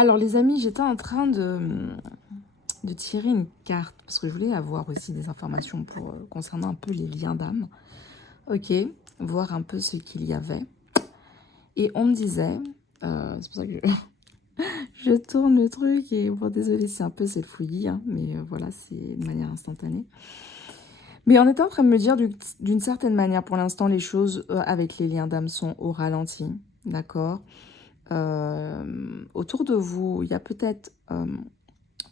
Alors les amis, j'étais en train de tirer une carte parce que je voulais avoir aussi des informations pour concernant un peu les liens d'âme. Ok, voir un peu ce qu'il y avait. Et on me disait, c'est pour ça que je tourne le truc et bon désolé c'est un peu c'est le fouillis, hein, mais voilà c'est de manière instantanée. Mais on était en train de me dire d'une certaine manière pour l'instant les choses avec les liens d'âme sont au ralenti, d'accord. Autour de vous, il y a peut-être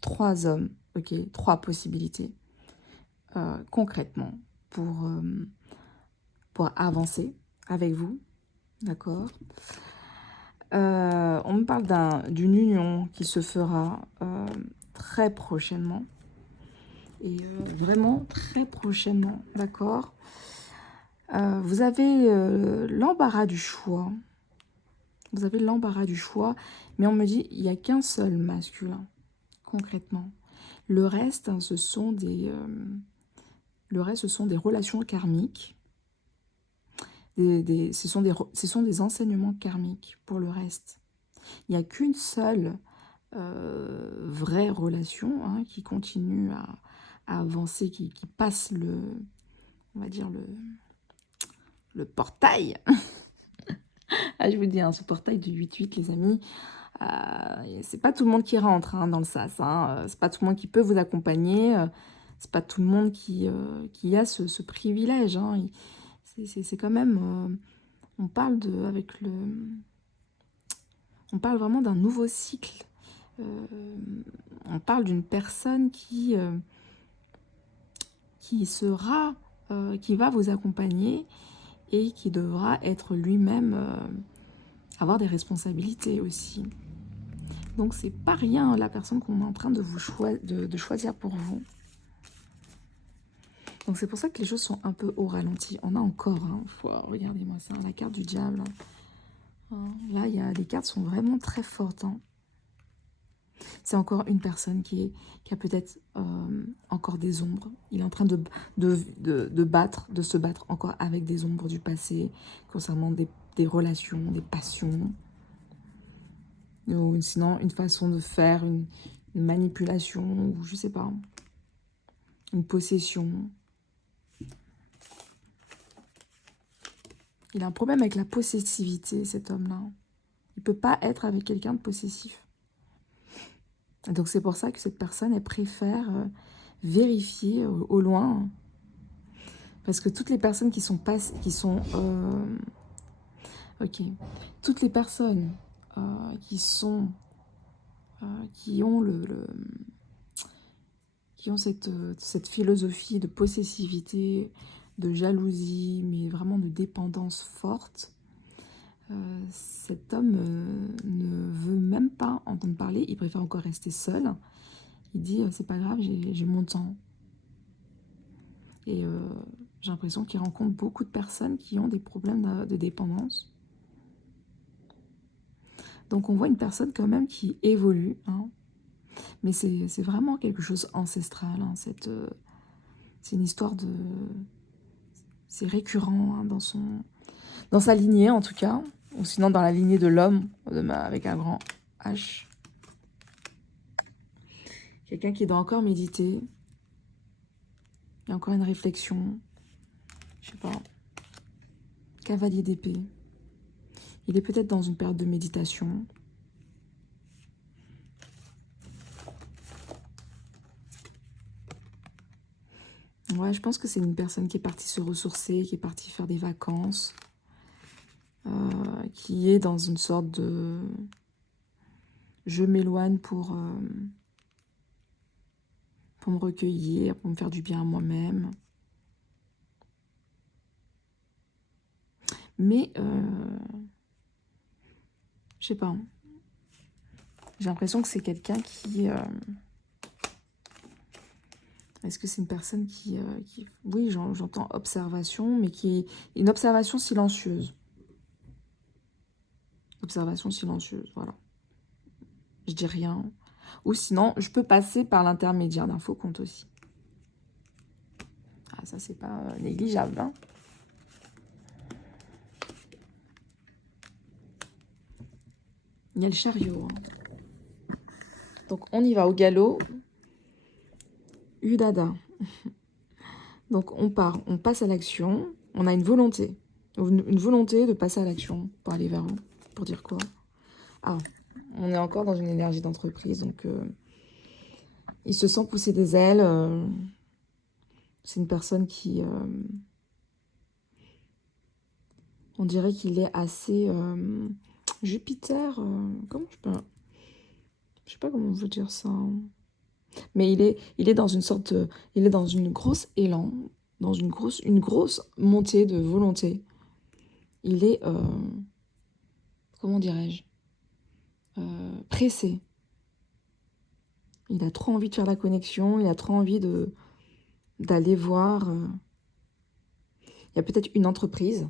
3 hommes, ok, 3 possibilités concrètement pour avancer avec vous, d'accord. On me parle d'une union qui se fera très prochainement, et vraiment très prochainement, d'accord. Vous avez l'embarras du choix, vous avez l'embarras du choix, mais on me dit il n'y a qu'un seul masculin, concrètement. Le reste, hein, ce sont des relations karmiques. Ce sont des enseignements karmiques pour le reste. Il n'y a qu'une seule vraie relation, hein, qui continue à avancer, qui passe on va dire le portail. Ah, je vous dis, hein, ce portail du 8-8, les amis, c'est pas tout le monde qui rentre, hein, dans le sas. Hein, c'est pas tout le monde qui peut vous accompagner. C'est pas tout le monde qui a ce privilège. Hein. C'est quand même... on parle on parle vraiment d'un nouveau cycle. On parle d'une personne qui sera, qui va vous accompagner et qui devra être lui-même, avoir des responsabilités aussi. Donc c'est pas rien la personne qu'on est en train de de choisir pour vous. Donc c'est pour ça que les choses sont un peu au ralenti. On a encore, hein, regardez-moi ça, la carte du diable. Là, les cartes sont vraiment très fortes. Hein. C'est encore une personne qui a peut-être encore des ombres. Il est en train de se battre encore avec des ombres du passé, concernant des relations, des passions. Ou sinon, une façon de faire, une manipulation, ou je sais pas, une possession. Il a un problème avec la possessivité, cet homme-là. Il ne peut pas être avec quelqu'un de possessif. Et donc c'est pour ça que cette personne, elle préfère vérifier au loin. Parce que toutes les personnes ok. Toutes les personnes qui ont qui ont cette philosophie de possessivité, de jalousie, mais vraiment de dépendance forte, cet homme ne veut même pas entendre parler, il préfère encore rester seul. Il dit c'est pas grave, j'ai mon temps. Et j'ai l'impression qu'il rencontre beaucoup de personnes qui ont des problèmes de dépendance. Donc on voit une personne quand même qui évolue, hein. Mais c'est vraiment quelque chose ancestral, hein, c'est une histoire de... C'est récurrent, hein, dans sa lignée en tout cas, ou sinon dans la lignée de l'homme, avec un grand H. Quelqu'un qui doit encore méditer. Il y a encore une réflexion. Je sais pas. Cavalier d'épée. Il est peut-être dans une période de méditation. Ouais, je pense que c'est une personne qui est partie se ressourcer, qui est partie faire des vacances, qui est dans une sorte de... Je m'éloigne pour me recueillir, pour me faire du bien à moi-même. Mais, je sais pas, j'ai l'impression que c'est quelqu'un qui... Est-ce que c'est une personne qui oui, j'entends observation, mais qui est une observation silencieuse. Observation silencieuse, voilà. Je dis rien. Ou sinon, je peux passer par l'intermédiaire d'un faux compte aussi. Ah, ça, c'est pas négligeable, hein. Il y a le chariot, hein. Donc, on y va au galop. Udada. Donc, on part, on passe à l'action. On a une volonté. Une volonté de passer à l'action pour aller vers où? Pour dire quoi? Ah, on est encore dans une énergie d'entreprise. Donc, il se sent pousser des ailes. C'est une personne qui... on dirait qu'il est assez... Jupiter, comment je peux... Je sais pas comment on veut dire ça. Mais il est dans une sorte de... Il est dans une grosse élan, dans une grosse montée de volonté. Il est... comment dirais-je, pressé. Il a trop envie de faire la connexion, il a trop envie d'aller voir. Il y a peut-être une entreprise,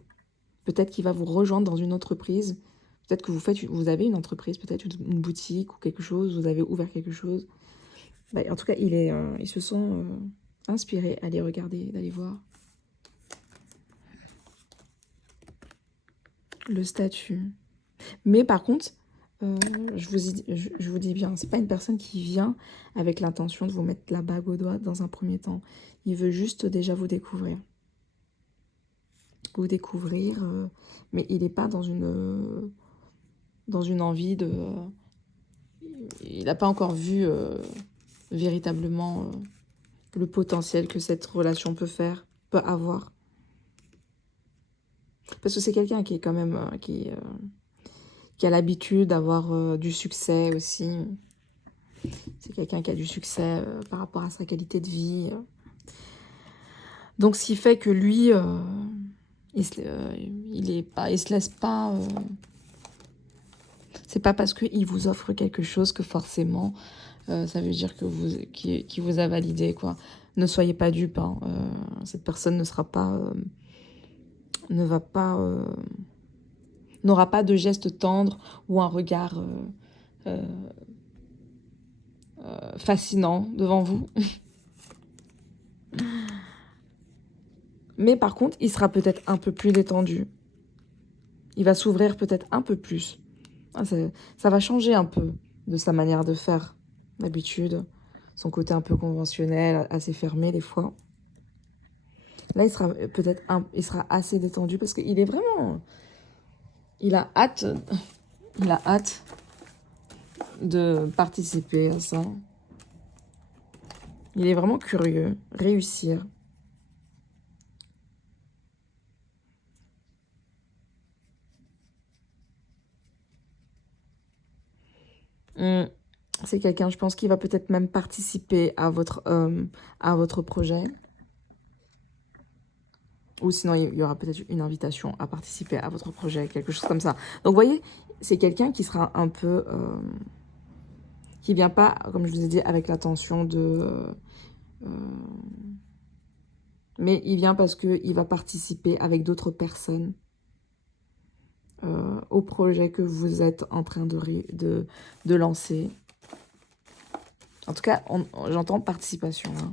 peut-être qu'il va vous rejoindre dans une entreprise, peut-être que vous avez une entreprise, peut-être une boutique ou quelque chose, vous avez ouvert quelque chose. Bah, en tout cas, ils se sont inspirés à aller regarder, d'aller voir. Le statut. Mais par contre, je vous dis bien, c'est pas une personne qui vient avec l'intention de vous mettre la bague au doigt dans un premier temps. Il veut juste déjà vous découvrir. Vous découvrir, mais il n'est pas dans une envie de... il n'a pas encore vu véritablement le potentiel que cette relation peut avoir. Parce que c'est quelqu'un qui est quand même... qui a l'habitude d'avoir du succès aussi. C'est quelqu'un qui a du succès par rapport à sa qualité de vie. Donc, ce qui fait que lui, il se laisse pas... c'est pas parce qu'il vous offre quelque chose que forcément, ça veut dire que qu'il vous a validé, quoi. Ne soyez pas dupes. Hein. Cette personne n'aura pas de geste tendre ou un regard fascinant devant vous. Mais par contre, il sera peut-être un peu plus détendu. Il va s'ouvrir peut-être un peu plus. Ça va changer un peu de sa manière de faire d'habitude. Son côté un peu conventionnel, assez fermé des fois. Là, il sera peut-être il sera assez détendu parce qu'il est vraiment... Il a hâte de participer à ça. Il est vraiment curieux. Réussir. C'est quelqu'un, je pense, qui va peut-être même participer à votre projet. Ou sinon, il y aura peut-être une invitation à participer à votre projet, quelque chose comme ça. Donc, vous voyez, c'est quelqu'un qui sera un peu... qui vient pas, comme je vous ai dit, avec l'intention de... mais il vient parce qu'il va participer avec d'autres personnes au projet que vous êtes en train de lancer. En tout cas, j'entends participation. Hein.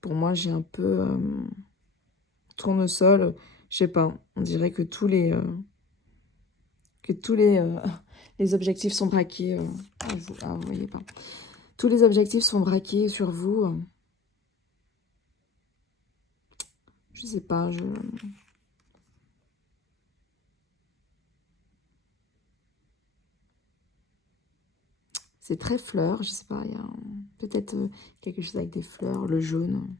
Pour moi, j'ai un peu tournesol. Je sais pas, on dirait que tous les les objectifs sont braqués. Vous voyez pas. Tous les objectifs sont braqués sur vous. Je sais pas, c'est très fleur, je sais pas, il y a peut-être quelque chose avec des fleurs, le jaune.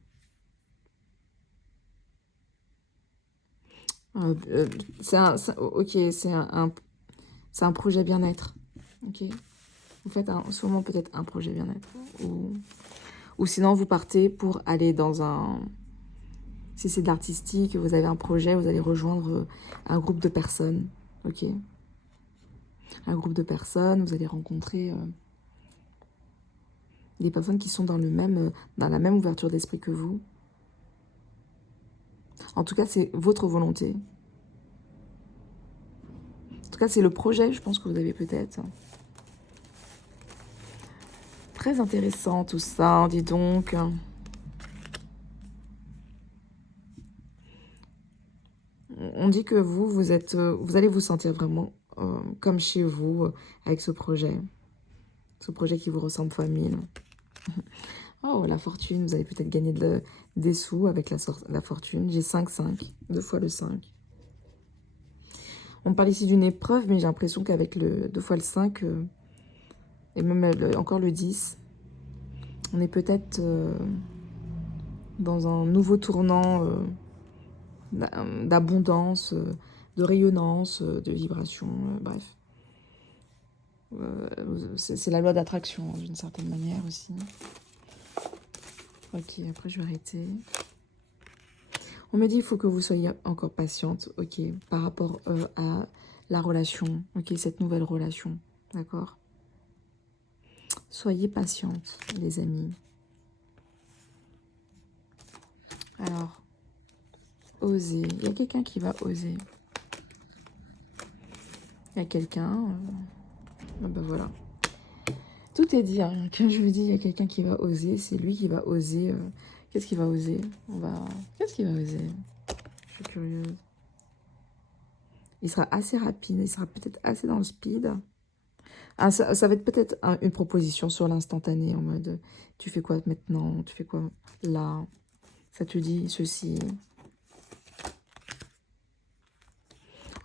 Ok, c'est un projet bien-être. Ok, vous faites en ce moment peut-être un projet bien-être. Ou sinon, vous partez pour aller dans un... Si c'est de l'artistique, vous avez un projet, vous allez rejoindre un groupe de personnes. Ok, un groupe de personnes, vous allez rencontrer des personnes qui sont dans la même ouverture d'esprit que vous. En tout cas, c'est votre volonté. En tout cas, c'est le projet, je pense que vous avez peut-être. Très intéressant tout ça, dis donc. on dit que vous êtes, vous allez vous sentir vraiment comme chez vous avec ce projet. Ce projet qui vous ressemble famille. Oh, la fortune, vous allez peut-être gagner des sous avec la fortune. J'ai 5-5, 2 fois le 5. On parle ici d'une épreuve, mais j'ai l'impression qu'avec le 2 fois le 5, et même encore le 10, on est peut-être dans un nouveau tournant d'abondance, de rayonnance, de vibration, bref. C'est la loi d'attraction, d'une certaine manière aussi. Ok, après je vais arrêter. On me dit qu'il faut que vous soyez encore patiente, ok, par rapport à la relation, ok, cette nouvelle relation, d'accord? Soyez patiente, les amis. Alors, oser. Il y a quelqu'un qui va oser. Il y a quelqu'un... Ah ben voilà. Tout est dit, hein. Quand je vous dis il y a quelqu'un qui va oser, c'est lui qui va oser. Qu'est-ce qu'il va oser? Qu'est-ce qu'il va oser? Je suis curieuse. Il sera assez rapide, il sera peut-être assez dans le speed. Ah, ça va être peut-être une proposition sur l'instantané, en mode, tu fais quoi maintenant? Tu fais quoi là? Ça te dit ceci.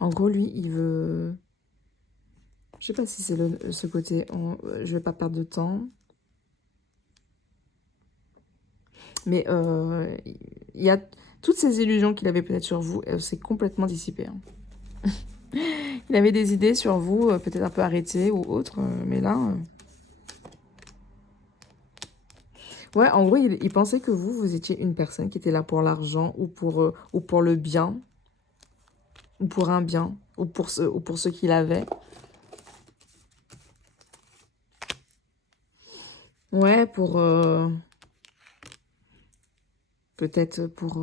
En gros, lui, il veut... Je sais pas si c'est ce côté, je vais pas perdre de temps. Mais il y a toutes ces illusions qu'il avait peut-être sur vous, c'est complètement dissipé. Hein. Il avait des idées sur vous, peut-être un peu arrêtées ou autres, mais là... Ouais, en gros, il pensait que vous étiez une personne qui était là pour l'argent ou pour le bien, ou pour un bien, ou pour ce qu'il avait. Ouais, pour... peut-être pour...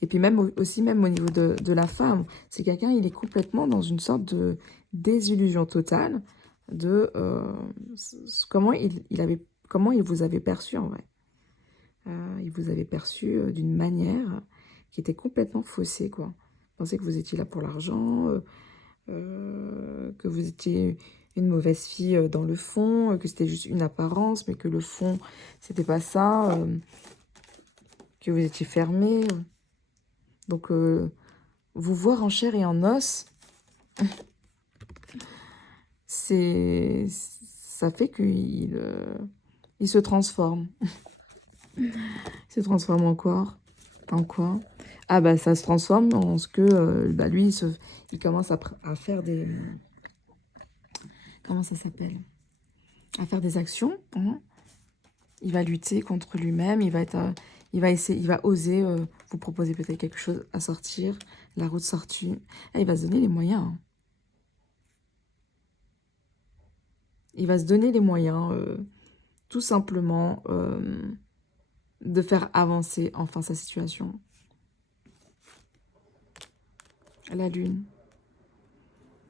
Et puis même aussi, même au niveau de la femme, c'est quelqu'un, il est complètement dans une sorte de désillusion totale de comment il vous avait perçu en vrai. Il vous avait perçu d'une manière qui était complètement faussée, quoi. Il pensait que vous étiez là pour l'argent, que vous étiez une mauvaise fille dans le fond, que c'était juste une apparence, mais que le fond, c'était pas ça, que vous étiez fermé. Donc, vous voir en chair et en os, ça fait qu'il il se transforme. Il se transforme en quoi? En quoi? Ah bah ça se transforme en ce que bah, lui, il commence à faire des... Comment ça s'appelle? À faire des actions. Hein. Il va lutter contre lui-même, il va essayer, il va oser vous proposer peut-être quelque chose à sortir, la route sortie. Et il va se donner les moyens. Hein. Il va se donner les moyens, tout simplement, de faire avancer enfin sa situation. La lune.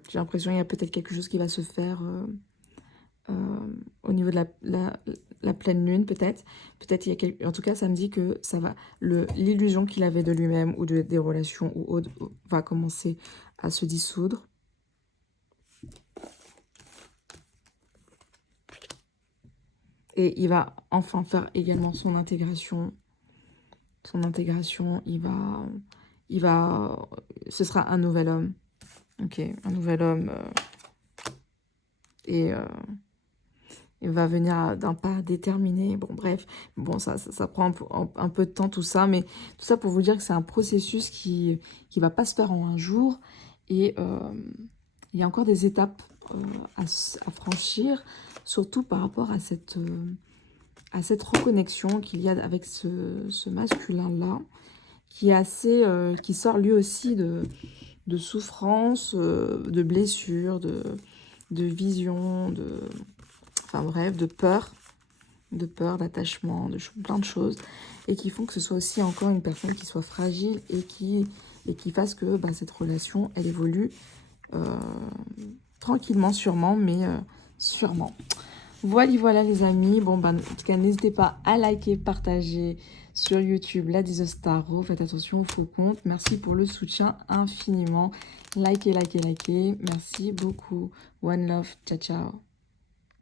J'ai l'impression qu'il y a peut-être quelque chose qui va se faire au niveau de la pleine lune, peut-être. Peut-être il y a en tout cas, ça me dit que ça va. L'illusion qu'il avait de lui-même ou des relations ou autres va commencer à se dissoudre. Et il va enfin faire également son intégration. Son intégration, ce sera un nouvel homme. Ok, un nouvel homme. Et il va venir d'un pas déterminé. Bon, bref, bon, ça prend un peu de temps, tout ça. Mais tout ça pour vous dire que c'est un processus qui va pas se faire en un jour. Et il y a encore des étapes à franchir, surtout par rapport à cette reconnexion qu'il y a avec ce masculin-là, qui est assez, qui sort lui aussi de souffrance, de blessures, de vision, enfin bref, de peur, d'attachement, plein de choses, et qui font que ce soit aussi encore une personne qui soit fragile et qui fasse que bah, cette relation, elle évolue tranquillement, sûrement, mais sûrement. Voilà les amis. Bon, bah, en tout cas, n'hésitez pas à liker, partager sur YouTube, Lady the Star. Faites attention aux faux comptes. Merci pour le soutien infiniment. Likez, likez, likez. Merci beaucoup. One love. Ciao, ciao.